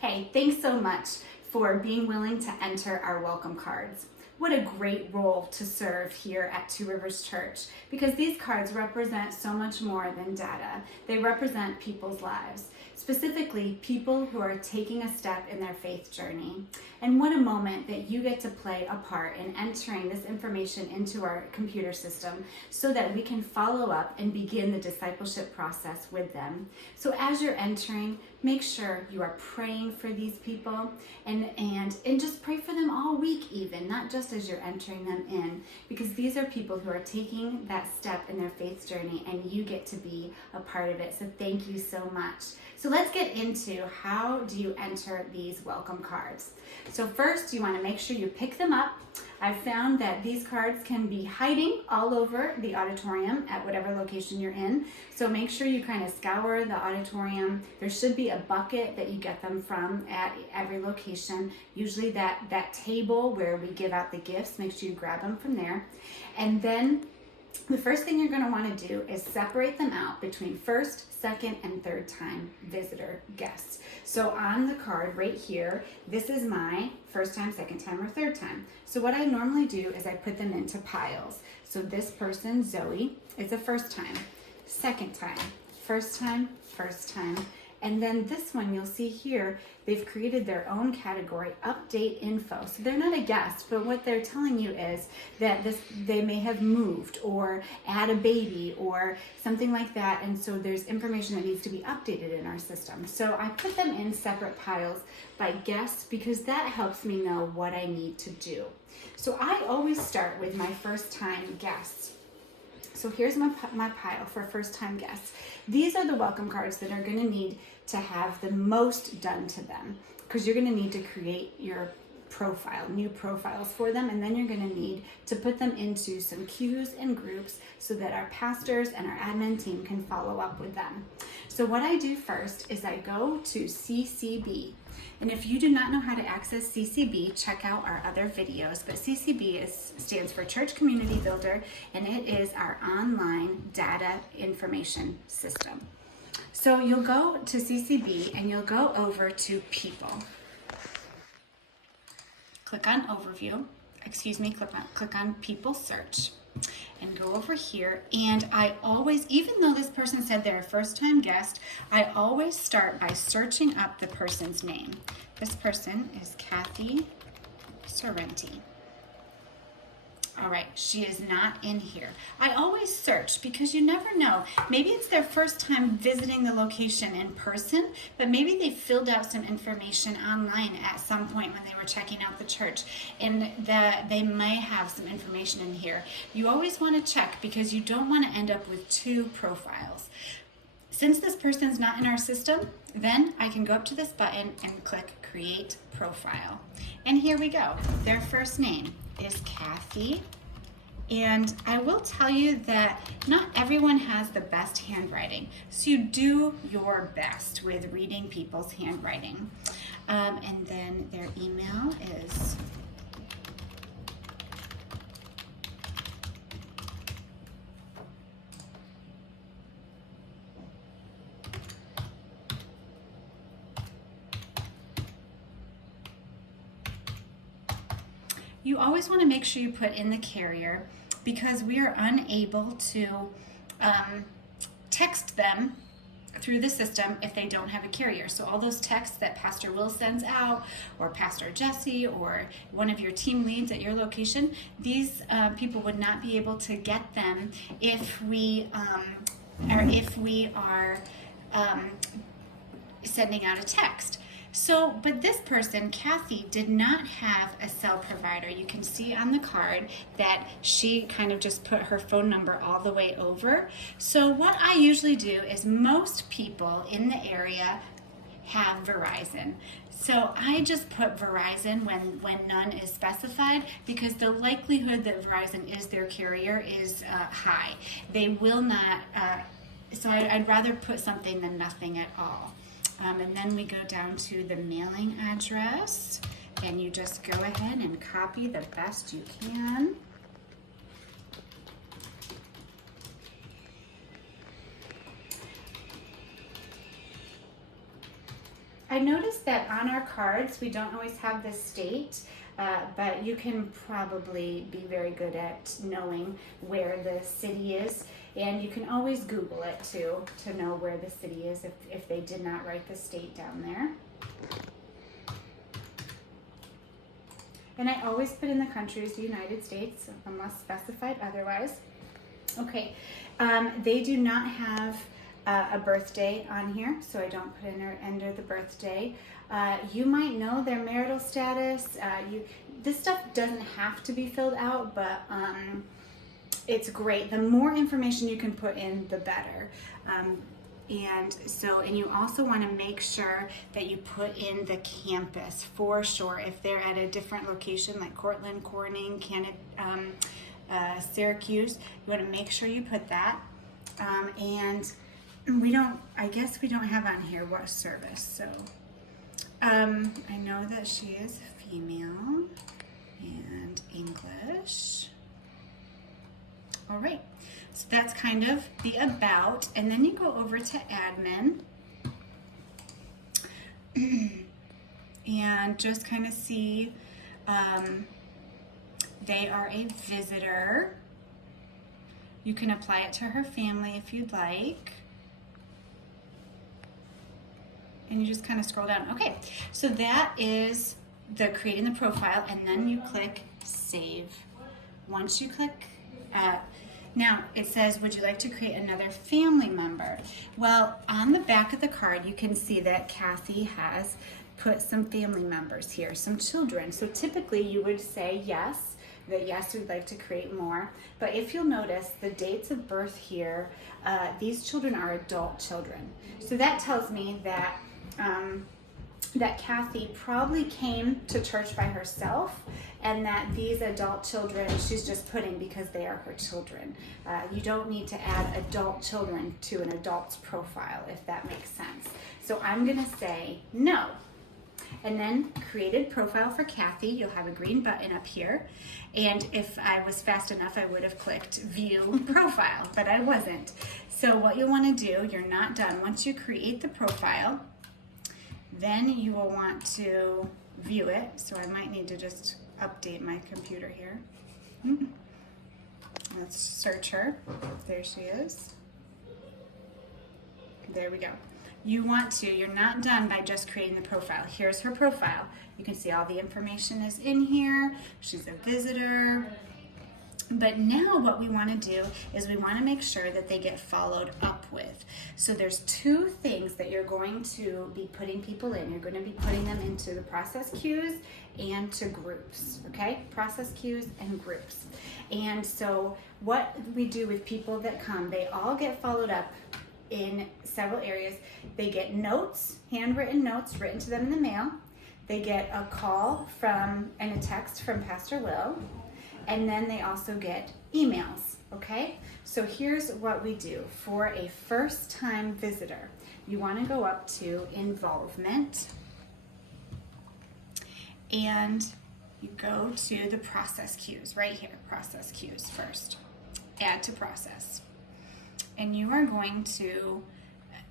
Hey, thanks so much for being willing to enter our welcome cards. What a great role to serve here at Two Rivers Church, because these cards represent so much more than data. They represent people's lives, specifically people who are taking a step in their faith journey. And what a moment that you get to play a part in entering this information into our computer system so that we can follow up and begin the discipleship process with them. So as you're entering, make sure you are praying for these people and just pray for them all week even, not just as you're entering them in, because these are people who are taking that step in their faith journey and you get to be a part of it. So thank you so much. So let's get into how do you enter these welcome cards. So first, you want to make sure you pick them up. I've found that these cards can be hiding all over the auditorium at whatever location you're in. So make sure you kind of scour the auditorium. There should be a bucket that you get them from at every location. Usually that table where we give out the gifts, make sure you grab them from there. And then the first thing you're going to want to do is separate them out between first, second, and third time visitor guests. So on the card right here, this is my first time, second time, or third time. So what I normally do is I put them into piles. So this person, Zoe, is a first time, second time, first time, first time. And then this one, you'll see here, they've created their own category, update info. So they're not a guest, but what they're telling you is that they may have moved or had a baby or something like that. And so there's information that needs to be updated in our system. So I put them in separate piles by guests because that helps me know what I need to do. So I always start with my first time guests. So here's my pile for first time guests. These are the welcome cards that are going to need to have the most done to them, because you're going to need to create your profile, new profiles for them, and then you're going to need to put them into some queues and groups so that our pastors and our admin team can follow up with them. So what I do first is I go to CCB. And if you do not know how to access CCB, check out our other videos. But CCB stands for Church Community Builder, and it is our online data information system. So you'll go to CCB and you'll go over to People. Click on Overview, click on People Search. And go over here, and I always, even though this person said they're a first-time guest, I always start by searching up the person's name. This person is Kathy Sorrenti. All right, she is not in here. I always search because you never know. Maybe it's their first time visiting the location in person, but maybe they filled out some information online at some point when they were checking out the church, and they may have some information in here. You always want to check because you don't want to end up with two profiles. Since this person's not in our system, then I can go up to this button and click Create Profile. And here we go. Their first name is Kathy. And I will tell you that not everyone has the best handwriting. So you do your best with reading people's handwriting. And then their email is you always want to make sure you put in the carrier, because we are unable to text them through the system if they don't have a carrier. So all those texts that Pastor Will sends out, or Pastor Jesse, or one of your team leads at your location, these people would not be able to get them if we are sending out a text. So, but this person, Kathy, did not have a cell provider. You can see on the card that she kind of just put her phone number all the way over. So what I usually do is, most people in the area have Verizon. So I just put Verizon when none is specified, because the likelihood that Verizon is their carrier is high. They will not, so I'd rather put something than nothing at all. And then we go down to the mailing address, and you just go ahead and copy the best you can. I noticed that on our cards, we don't always have the state, but you can probably be very good at knowing where the city is. And you can always Google it too, to know where the city is if they did not write the state down there. And I always put in the country as the United States, unless specified otherwise. Okay, they do not have a birthday on here, so I don't put in or enter the birthday. You might know their marital status. This stuff doesn't have to be filled out, but it's great. The more information you can put in, the better. And you also want to make sure that you put in the campus for sure. If they're at a different location like Cortland, Corning, Syracuse, you want to make sure you put that. And I guess we don't have on here what service. So I know that she is female and English. All right, so that's kind of the about, and then you go over to admin and just kind of see they are a visitor. You can apply it to her family if you'd like. And you just kind of scroll down. Okay, so that is the creating the profile, and then you click save. Once you click now it says, would you like to create another family member? Well, on the back of the card, you can see that Kathy has put some family members here, some children. So typically you would say yes, that yes, we'd like to create more. But if you'll notice the dates of birth here, these children are adult children. So that tells me that that Kathy probably came to church by herself, and that these adult children she's just putting because they are her children. You don't need to add adult children to an adult's profile, if that makes sense. So I'm gonna say no. And then created profile for Kathy, you'll have a green button up here. And if I was fast enough, I would have clicked view profile, but I wasn't. So what you'll wanna do, you're not done. Once you create the profile, then you will want to view it. So I might need to just update my computer here. Let's search her. There she is. There we go. You're not done by just creating the profile. Here's her profile. You can see all the information is in here. She's a visitor. But now what we want to do is we want to make sure that they get followed up with. So there's two things that you're going to be putting people in. You're going to be putting them into the process queues and to groups, okay? Process queues and groups. And so what we do with people that come, they all get followed up in several areas. They get notes, handwritten notes written to them in the mail. They get a call and a text from Pastor Will. And then they also get emails, okay? So here's what we do. For a first-time visitor, you want to go up to involvement, and you go to the process queues, right here, process queues first. Add to process. And you are going to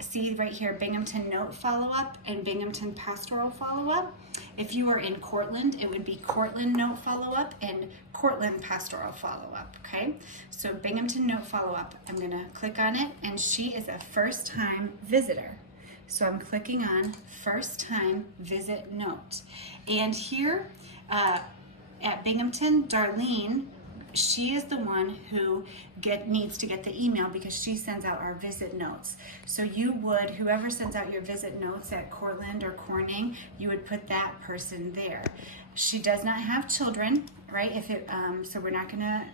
see right here, Binghamton Note Follow-Up and Binghamton Pastoral Follow-Up. If you are in Cortland, it would be Cortland Note Follow-Up and Cortland Pastoral Follow-Up, okay? So Binghamton Note Follow-Up, I'm gonna click on it, and she is a first-time visitor. So I'm clicking on First-Time Visit Note. And here at Binghamton, Darlene, she is the one who needs to get the email because she sends out our visit notes. So whoever sends out your visit notes at Cortland or Corning, you would put that person there. She does not have children, right? So we're not gonna,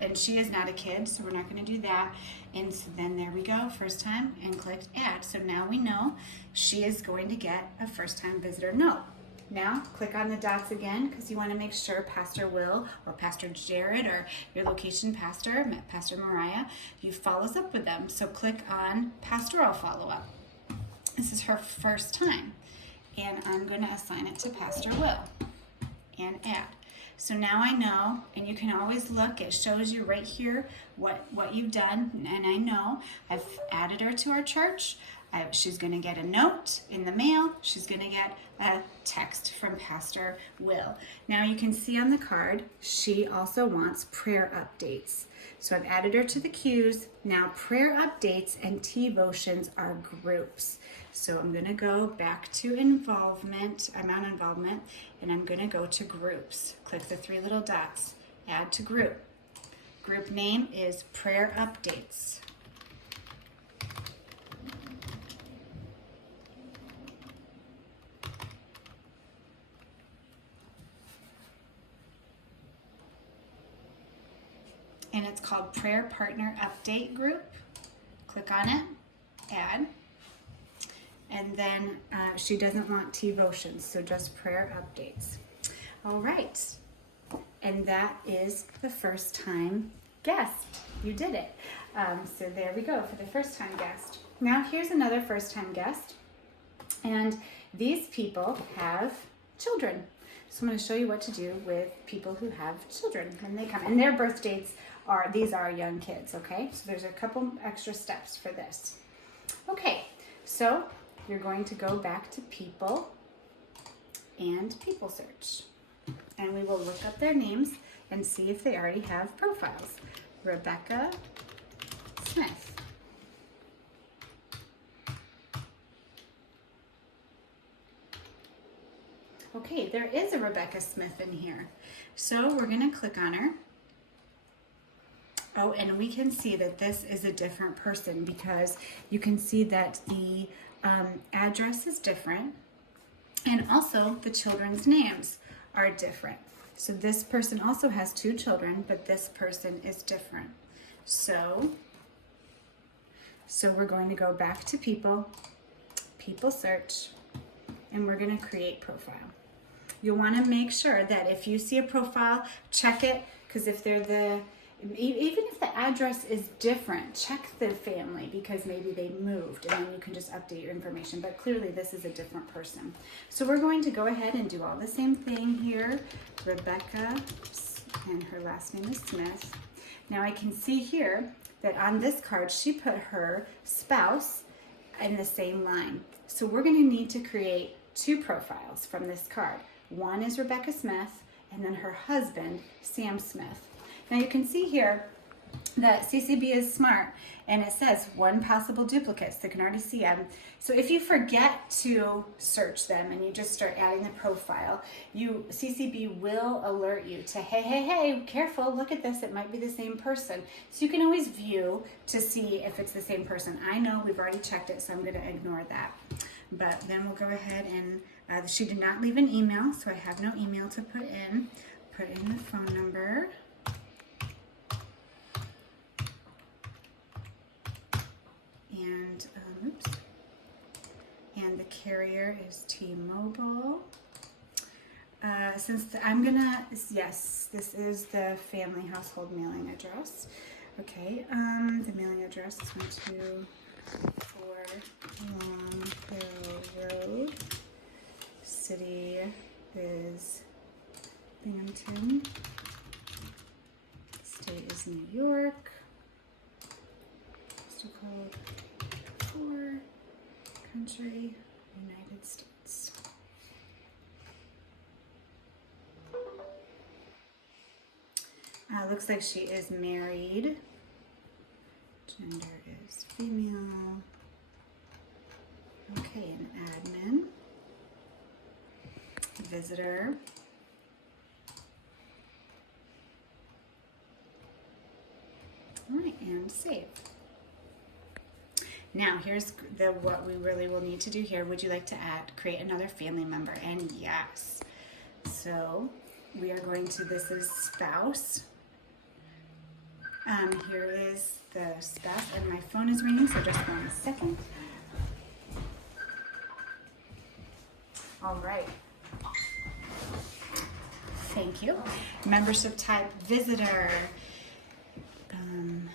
and she is not a kid, so we're not gonna do that. And so then there we go, first time, and clicked add. So now we know she is going to get a first time visitor note. Now, click on the dots again because you want to make sure Pastor Will or Pastor Jared or your location pastor, Pastor Mariah, you follows up with them. So click on Pastoral Follow-Up. This is her first time. And I'm going to assign it to Pastor Will and add. So now I know, and you can always look, it shows you right here what you've done, and I know I've added her to our church. She's going to get a note in the mail. She's going to get a text from Pastor Will. Now you can see on the card, she also wants prayer updates. So I've added her to the queues. Now prayer updates and T-votions are groups. So I'm going to go back to involvement. I'm on involvement, and I'm going to go to groups. Click the 3 little dots, add to group. Group name is prayer updates. And it's called Prayer Partner Update Group. Click on it, add. And then she doesn't want T-votions, so just prayer updates. All right, and that is the first time guest. You did it. So there we go for the first time guest. Now here's another first time guest. And these people have children. So I'm going to show you what to do with people who have children when they come. And their birth dates these are young kids, okay? So there's a couple extra steps for this. Okay, so you're going to go back to people and people search. And we will look up their names and see if they already have profiles. Rebecca Smith. Okay, there is a Rebecca Smith in here. So we're going to click on her. Oh, and we can see that this is a different person because you can see that the address is different, and also the children's names are different. So this person also has 2 children, but this person is different. So we're going to go back to people search, and we're going to create profile. You'll want to make sure that if you see a profile, check it, because if they're even if the address is different, check the family because maybe they moved, and then you can just update your information. But clearly this is a different person. So we're going to go ahead and do all the same thing here. Rebecca, and her last name is Smith. Now I can see here that on this card she put her spouse in the same line. So we're going to need to create 2 profiles from this card. One is Rebecca Smith, and then her husband, Sam Smith. Now you can see here that CCB is smart, and it says 1 possible duplicate, so they can already see them. So if you forget to search them and you just start adding the profile, CCB will alert you to, hey, careful, look at this, it might be the same person. So you can always view to see if it's the same person. I know we've already checked it, so I'm going to ignore that. But then we'll go ahead and, she did not leave an email, so I have no email to put in. Put in the phone number. And, and the carrier is T-Mobile. Yes, this is the family household mailing address. Okay, the mailing address is 124 Long Hill Road. City is Binghamton. State is New York. Postal code 4. Country, United States. Looks like she is married. Gender is female. Okay, an admin. Visitor. All right, and save. Now here's what we really will need to do here. Would you like to create another family member? And yes. So we are going to, this is spouse. Here is the spouse, and my phone is ringing, so just 1 second. All right. Thank you. Membership type, visitor. And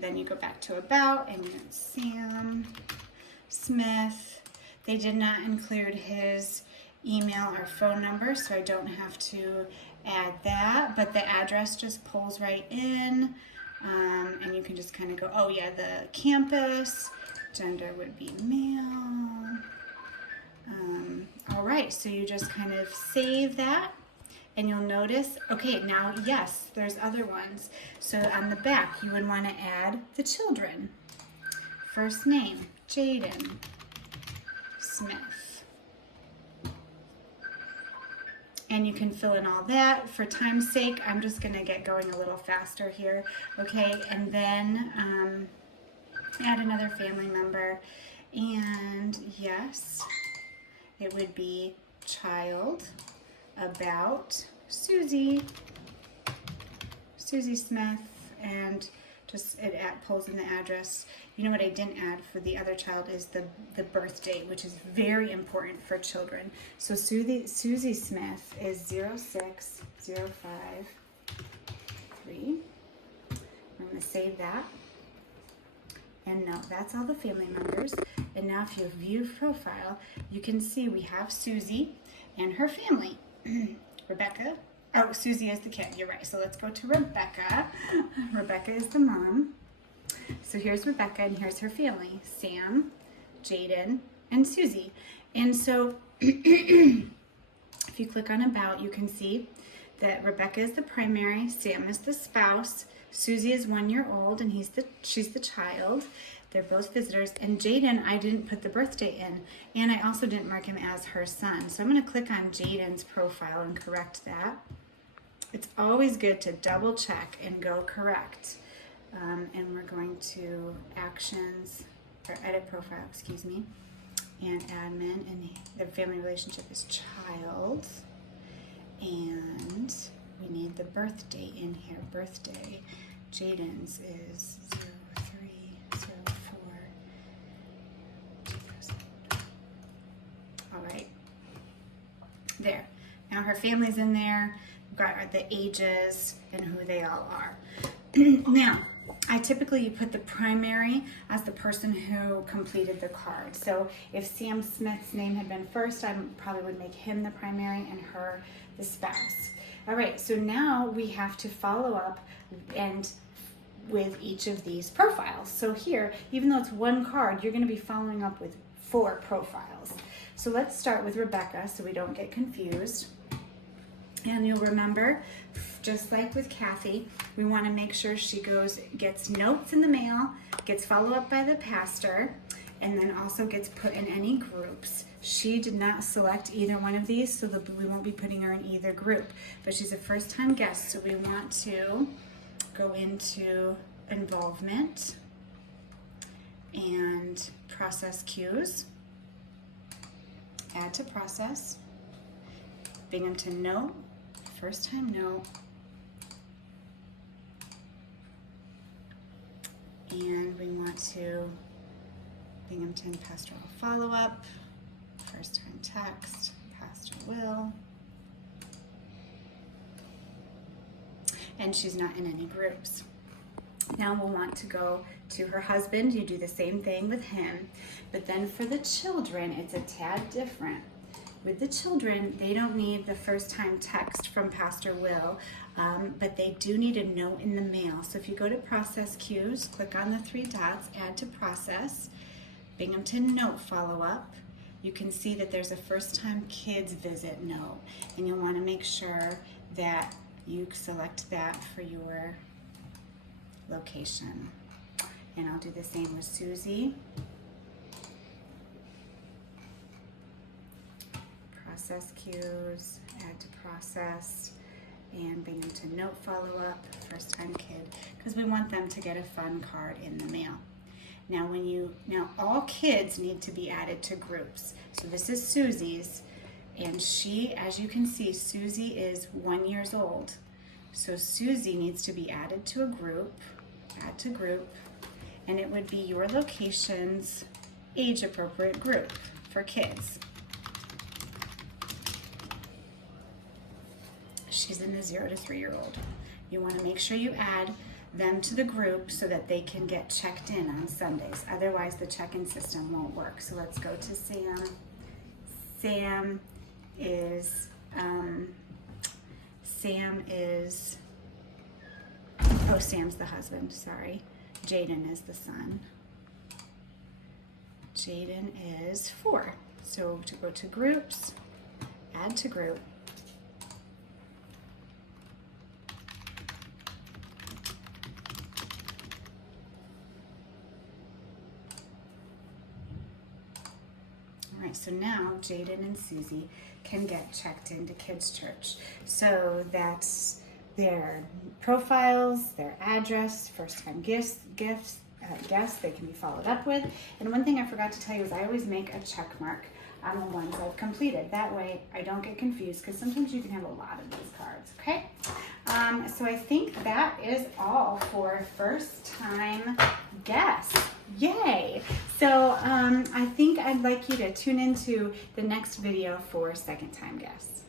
then you go back to about, and it's Sam Smith. They did not include his email or phone number, so I don't have to add that, but the address just pulls right in, and you can just kind of go, oh yeah, the campus, gender would be male. All right, so you just kind of save that, and you'll notice, okay, now yes, there's other ones. So on the back, you would want to add the children. First name, Jaden Smith. And you can fill in all that. For time's sake, I'm just gonna get going a little faster here, okay? And then add another family member. And yes, it would be child about Susie Smith, and just it pulls in the address. You know what I didn't add for the other child is the birth date, which is very important for children. So Susie Smith is 06053. I'm going to save that. And now that's all the family members. And now if you view profile, you can see we have Susie and her family. Rebecca. Oh, Susie is the kid. You're right. So let's go to Rebecca. Rebecca is the mom. So here's Rebecca and here's her family. Sam, Jaden, and Susie. And so if you click on About, you can see that Rebecca is the primary, Sam is the spouse, Susie is 1 year old, and she's the child. They're both visitors. And Jaden, I didn't put the birthday in, and I also didn't mark him as her son. So I'm going to click on Jaden's profile and correct that. It's always good to double check and go correct. And we're going to Actions, or Edit Profile, excuse me, and Admin, and the family relationship is Child. And we need the birthday in here. Birthday. Jaden's is 0304. All right. There. Now her family's in there. We've got the ages and who they all are. Now, I typically put the primary as the person who completed the card. So if Sam Smith's name had been first, I probably would make him the primary and her the spouse. All right, so now we have to follow up and with each of these profiles. So here, even though it's one card, you're going to be following up with 4 profiles. So let's start with Rebecca so we don't get confused. And you'll remember, just like with Kathy, we want to make sure she gets notes in the mail, gets followed up by the pastor, and then also gets put in any groups. She did not select either one of these, so we won't be putting her in either group. But she's a first-time guest, so we want to go into involvement and process cues, add to process, Binghamton note, first-time note, and we want to Binghamton pastoral follow-up, first-time text, Pastor Will, and she's not in any groups. Now we'll want to go to her husband. You do the same thing with him, but then for the children, it's a tad different. With the children, they don't need the first-time text from Pastor Will, but they do need a note in the mail. So if you go to Process Cues, click on the 3 dots, Add to Process, Binghamton Note Follow-Up, you can see that there's a first-time kids visit note, and you'll want to make sure that you select that for your location. And I'll do the same with Susie. Process cues, add to process, and Binghamton note follow-up, first-time kid, because we want them to get a fun card in the mail. Now all kids need to be added to groups. So this is Susie's, and she, as you can see, Susie is 1 year old. So Susie needs to be added to a group, add to group, and it would be your location's age-appropriate group for kids. She's in the 0 to 3 year old. You want to make sure you add them to the group so that they can get checked in on Sundays. Otherwise, the check-in system won't work. So let's go to Sam. Sam is Sam is, oh, Sam's the husband, sorry. Jaden is the son. Jaden is 4. So to go to groups, add to group. All right, so now Jaden and Susie can get checked into Kids Church. So that's their profiles, their address, first-time guests, they can be followed up with. And one thing I forgot to tell you is I always make a check mark on the ones I've completed. That way I don't get confused, because sometimes you can have a lot of these cards, okay? So I think that is all for first-time guests. Yay! So I think I'd like you to tune into the next video for second-time guests.